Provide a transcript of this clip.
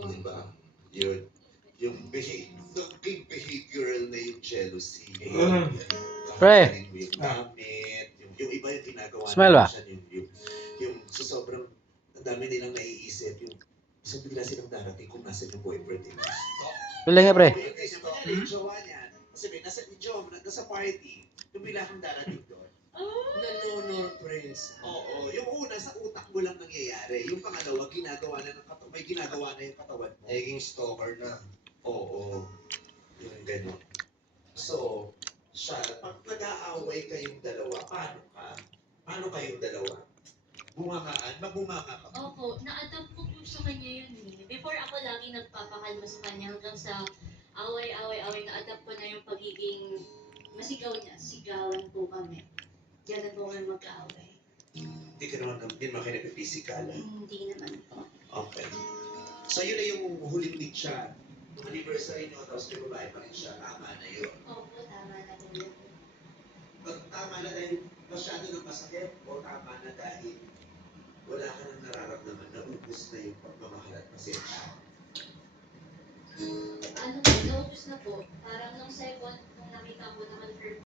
Di ba? Yun. Yung behavioral na yung jealousy. Pre. Kakalin mo yung gamit. Yung iba yung ginagawa Smell ba? siya, yung sa sobrang ang dami nilang naiisip, yung so bigla silang darating kung nasa yung boyfriend nila. Pili nga, pre. Okay, kasi kunyari yung jowa niya, kasi nasa yung jowa, nasa party, yung bigla kang darating doon. Nanonorpresa. Oo, yung una sa utak mo lang nangyayari. Yung pangalawa, ginagawa na ng katawan, may ginagawa na yung katawan mo. Naging stalker na. Oo, yung gano'n. So, siya, pag nag-aaway kayong dalawa, paano ka? Paano kayong dalawa? Bumakaan? Magbumaka ka ba? Opo, na-adapt ko po sa kanya yun eh. Before ako lagi nagpapakalma sa kanya hanggang sa away-away-away, na-adapt ko na yung pagiging masigaw niya. Sigawan po kami. Ganun po kami mag-aaway. Hindi ka naman, hindi naman kayo nagpipisikala. Hindi naman po. Okay. So, yun na yung huling meet siya. Yung anniversary nyo, tapos may babae pa rin siya. Tama na yun. Opo, tama na po yun. Tama na dahil masyado ng masakit o tama na dahil wala ka nang nararamdaman na ubus na yung pagmamahal at pasensya. Ano po, naubos na po. Parang nung second, nung nakita ko na confirm